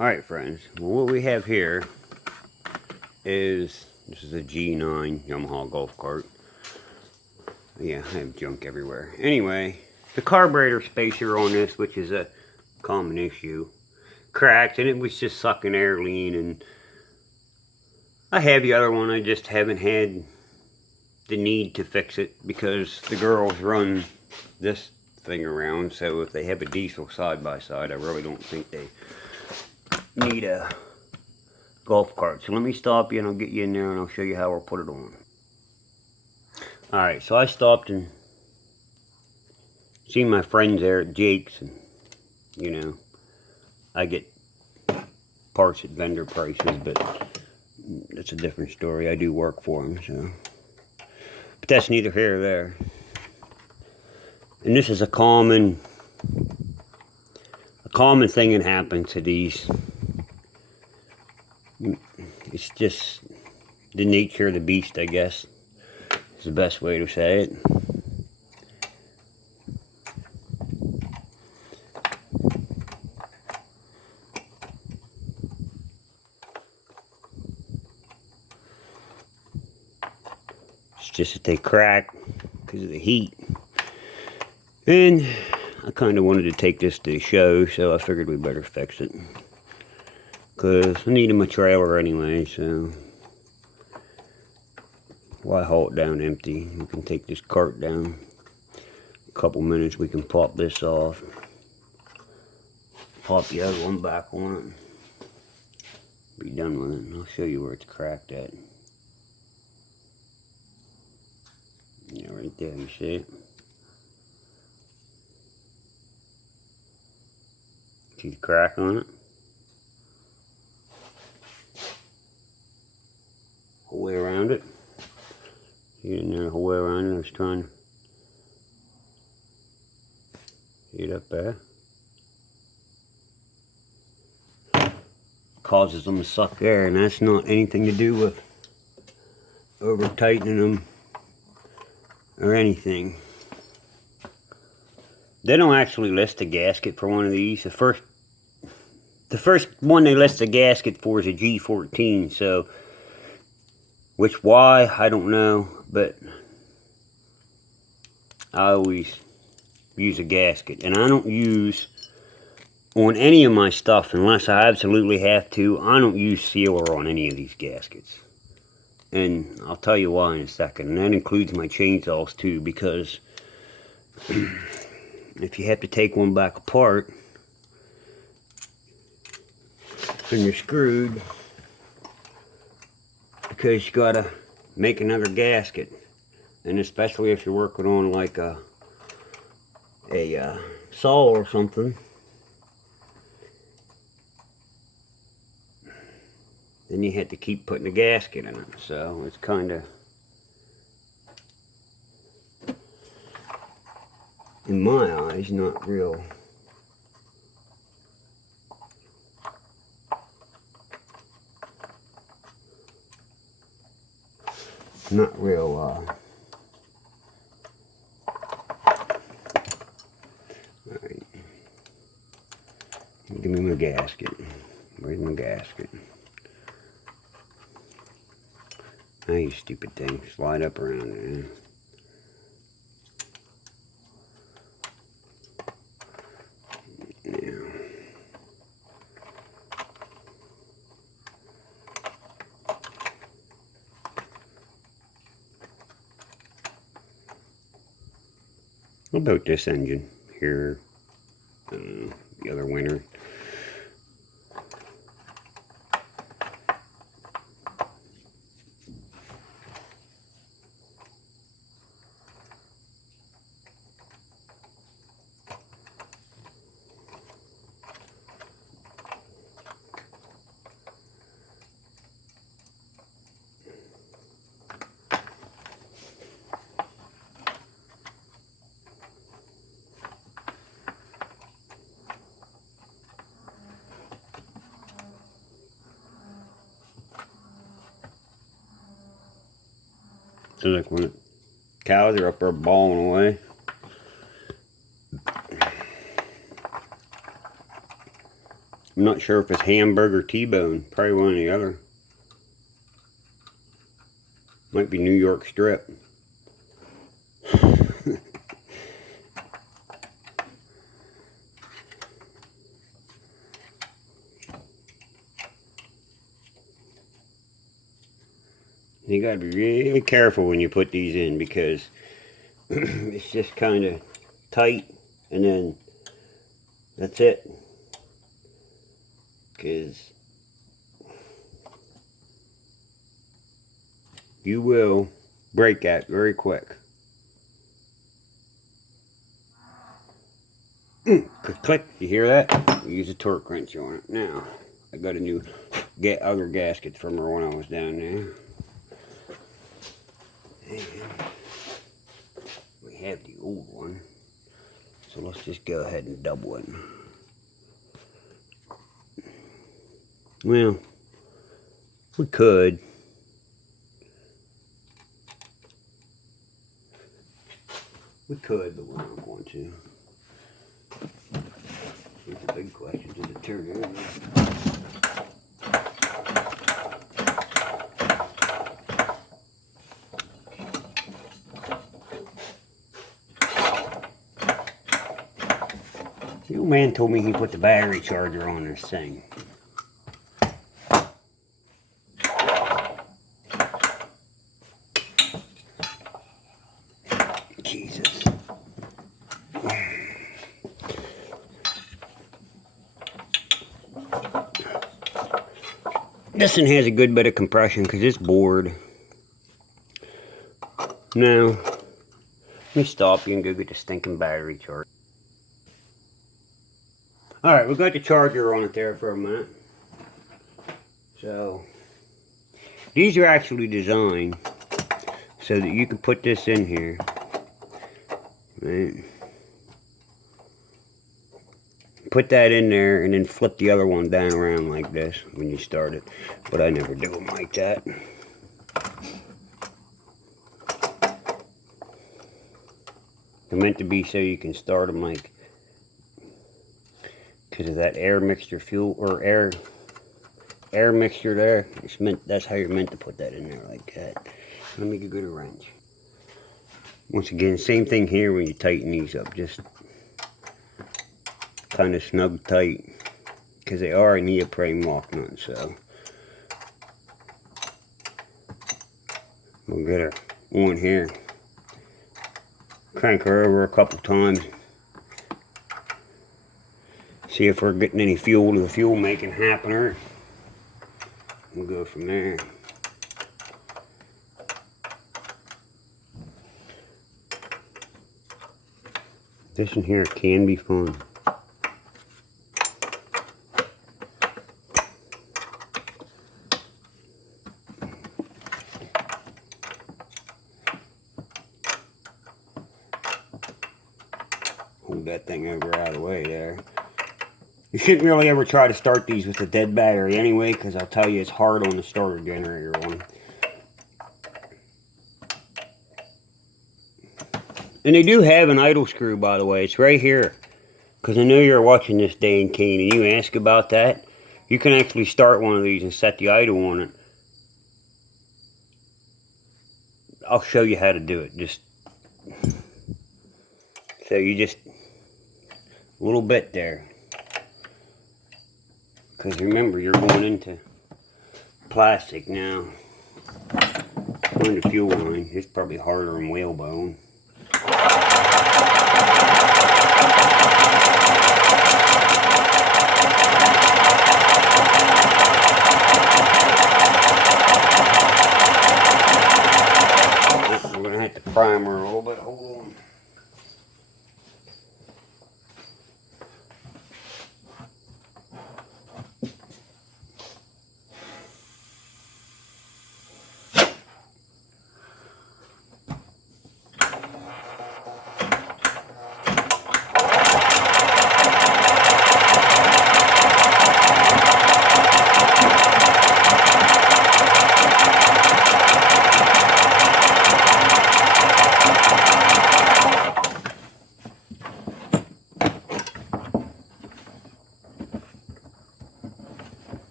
Alright friends, well, what we have here is, this is a G9 Yamaha golf cart. Yeah, I have junk everywhere. Anyway, the carburetor spacer on this, which is a common issue, cracked and it was just sucking air lean, and I have the other one, I just haven't had the need to fix it because the girls run this thing around, so if they have a diesel side by side, I really don't think they need a golf cart. So let me stop you and I'll get you in there and I'll show you how I'll put it on. Alright, so I stopped and seen my friends there at Jake's, and you know, I get parts at vendor prices, but that's a different story. I do work for them, so. But that's neither here or there. And this is a common thing that happens to these. It's just the nature of the beast, I guess, is the best way to say it. It's just that they crack because of the heat. And I kind of wanted to take this to the show, so I figured we better fix it. Because I need my trailer anyway, so why haul it down empty? We can take this cart down. A couple minutes we can pop this off. Pop the other one back on it. Be done with it, and I'll show you where it's cracked at. Yeah, right there, you see it? See the crack on it? Whole way around it. See it in there, the whole way around it. I was trying to see it up there. Causes them to suck air, and that's not anything to do with over tightening them or anything. They don't actually list a gasket for one of these. The first one they list a gasket for is a G14, so why, I don't know, but I always use a gasket. And I don't use, on any of my stuff, unless I absolutely have to, I don't use sealer on any of these gaskets. And I'll tell you why in a second. And that includes my chainsaws too, because if you have to take one back apart, then you're screwed, because you gotta make another gasket. And especially if you're working on like a saw or something, then you have to keep putting a gasket in it. So it's kind of, in my eyes, not real. Not real, alright. Give me my gasket. Where's my gasket? Ah, you stupid thing. Slide up around there. Now. What about this engine here? The other winter. So like when the cows are up there bawling away. I'm not sure if it's hamburger or T-bone. Probably one or the other. Might be New York strip. You gotta be really careful when you put these in, because it's just kind of tight, and then that's it. Because you will break that very quick. Click, you hear that? Use a torque wrench on it. Now, I got a new other gasket from her when I was down there. And we have the old one. So let's just go ahead and double it. Well, we could. We could, but we're not going to. Here's the big question, does it turn over? The old man told me he put the battery charger on this thing. Jesus. This one has a good bit of compression because it's bored. Now, let me stop you and go get the stinking battery charger. Alright, we got the charger on it there for a minute. So, these are actually designed so that you can put this in here. Right. Put that in there and then flip the other one down around like this when you start it. But I never do them like that. They're meant to be so you can start them like, because of that air mixture fuel or air mixture there. It's meant, that's how you're meant to put that in there like that. Let me get a wrench. Once again, same thing here when you tighten these up. Just kind of snug tight, because they are a neoprene lock nut. So we'll get her on here. Crank her over a couple times. See if we're getting any fuel to the fuel making happener. We'll go from there. This in here can be fun. Hold that thing over out of the way there. You shouldn't really ever try to start these with a dead battery anyway, because I'll tell you it's hard on the starter generator one. And they do have an idle screw, by the way. It's right here. Because I know you're watching this day and Kane and you ask about that. You can actually start one of these and set the idle on it. I'll show you how to do it. So you just, a little bit there. Because remember, you're going into plastic now. Find the fuel line. It's probably harder than whalebone. We're going to have to prime her a little bit. Hold on.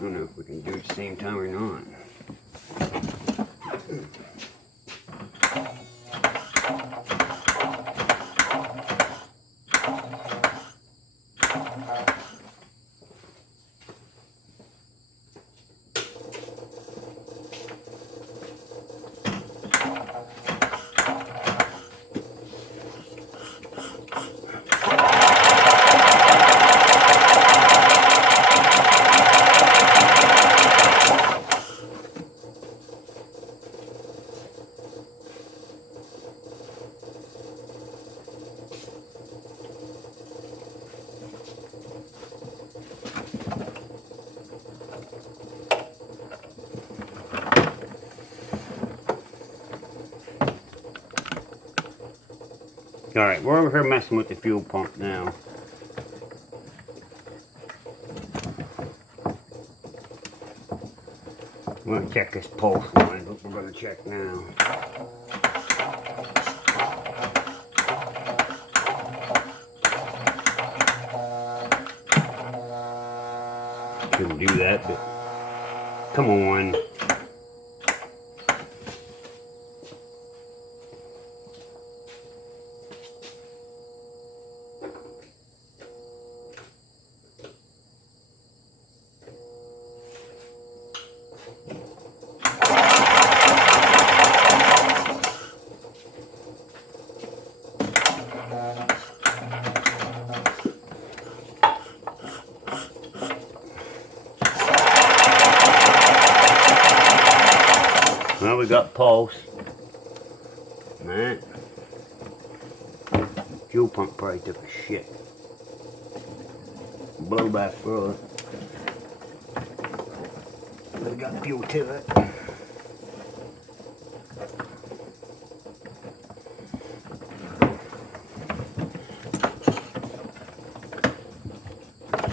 I don't know if we can do it at the same time or not. Alright, we're over here messing with the fuel pump now. We're going to check this pulse line, but we're going to check now. Couldn't do that, but come on. Well, we got pulse. Man, fuel pump probably took a shit. Blow back through it. But we got fuel to it.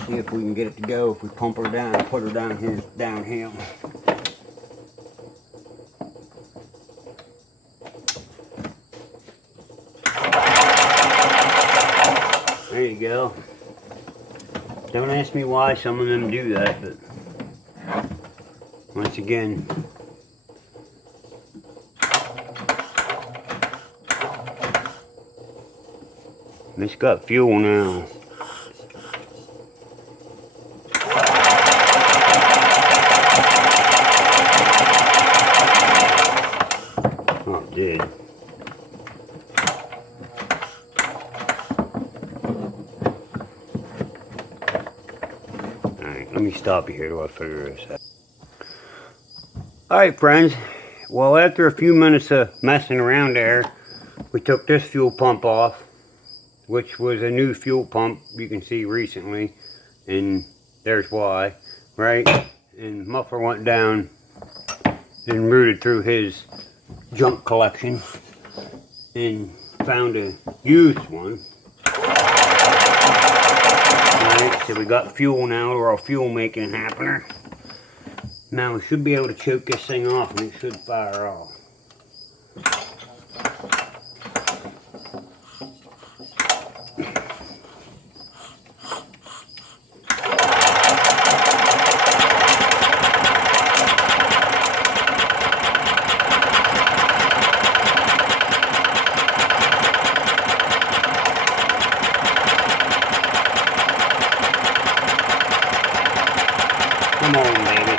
See if we can get it to go if we pump her down and put her down here downhill. There you go. Don't ask me why some of them do that, but once again, it's got fuel now. Oh, it did. Let me stop you here till I figure this out. Alright friends, well after a few minutes of messing around there, we took this fuel pump off, which was a new fuel pump you can see recently, and there's why, right? And muffler went down and rooted through his junk collection and found a used one. Alright, so we got fuel now, or our fuel making happener. Now we should be able to choke this thing off and it should fire off. Come on, baby.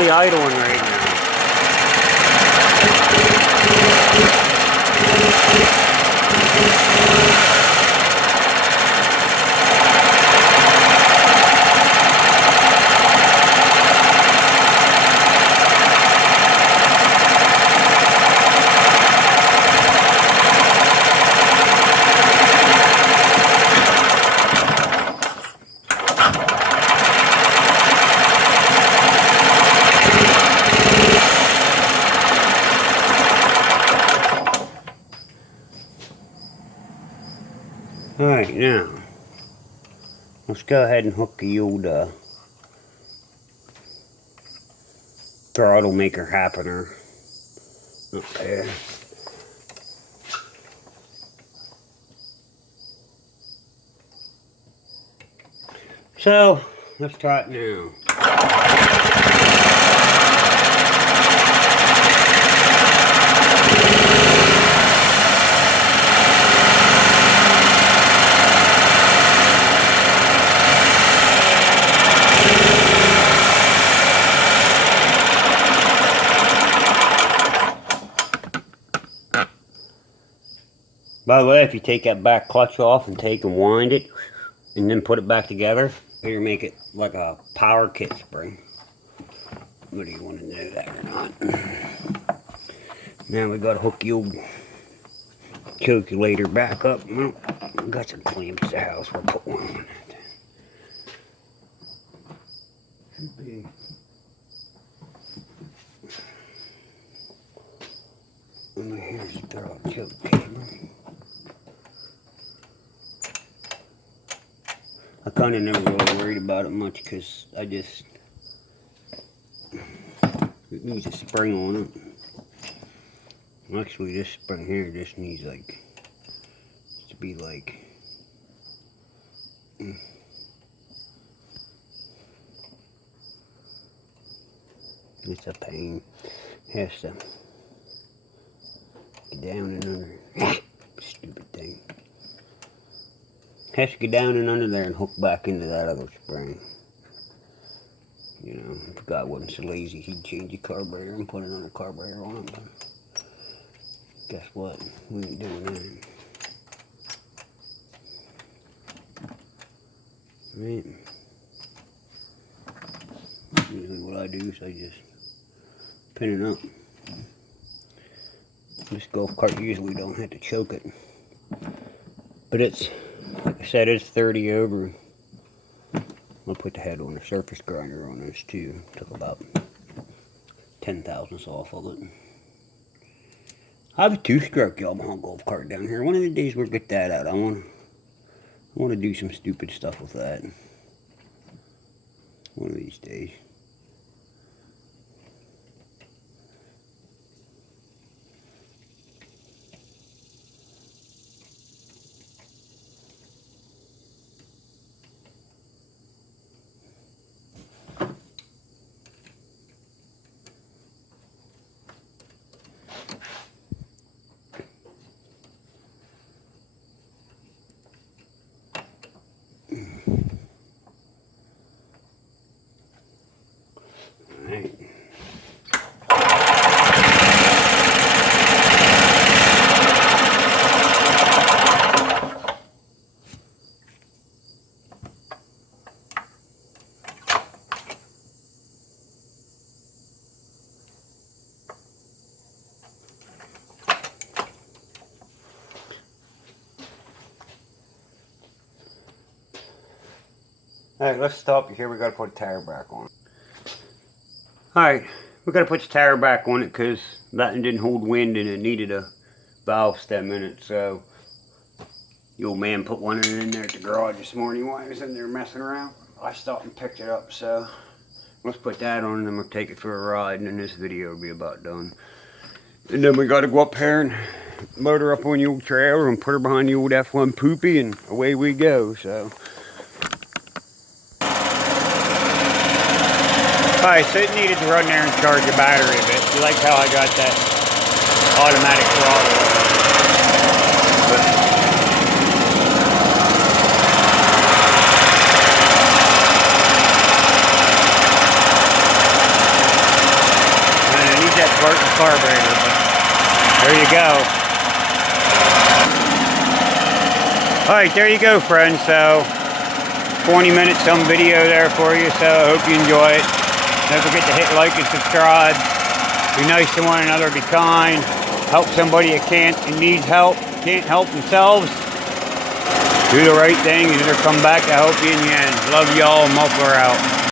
only idling right now. Alright, now, let's go ahead and hook the old throttle maker happener up there. So, let's try it now. By the way, if you take that back clutch off and take and wind it, and then put it back together, you'll make it like a power kit spring. Whether you want to know that or not. Now we got to hook the old calculator back up. Well, we got some clamps at the house. We'll put one on that. Should be. And here's the throttle choke cable. I kind of never really worried about it much because I just, it needs a spring on it. Actually, this spring here just needs like, to be like, it's a pain. Has to get down and under. Stupid thing. Has to get down and under there and hook back into that other spring. You know, if the guy wasn't so lazy, he'd change the carburetor and put another carburetor on it. But guess what? We ain't doing that. Right? Usually what I do is I just pin it up. This golf cart usually don't have to choke it. But it's, like I said, it's 30 over. I'll put the head on the surface grinder on this too. Took about 10 thousandths off of it. I have a 2-stroke Yamaha golf cart down here. One of the days we'll get that out. I want to do some stupid stuff with that. One of these days. Alright, let's stop here. We gotta put a tire back on. Alright, we gotta put the tire back on it because that one didn't hold wind and it needed a valve stem in it. So the old man put one in there at the garage this morning while he was in there messing around. I stopped and picked it up, so let's put that on and then we'll take it for a ride and then this video will be about done. And then we gotta go up here and load her up on the old trailer and put her behind the old F1 poopy and away we go. So alright, so it needed to run there and charge the battery a bit. You like how I got that automatic throttle? carburetor, but there you go. Alright, there you go, friends. So 20 minutes some video there for you, so I hope you enjoy it. Don't forget to hit like and subscribe. Be nice to one another, be kind. Help somebody that can't and needs help, can't help themselves. Do the right thing and it'll come back to help you in the end. Love y'all, muffler out.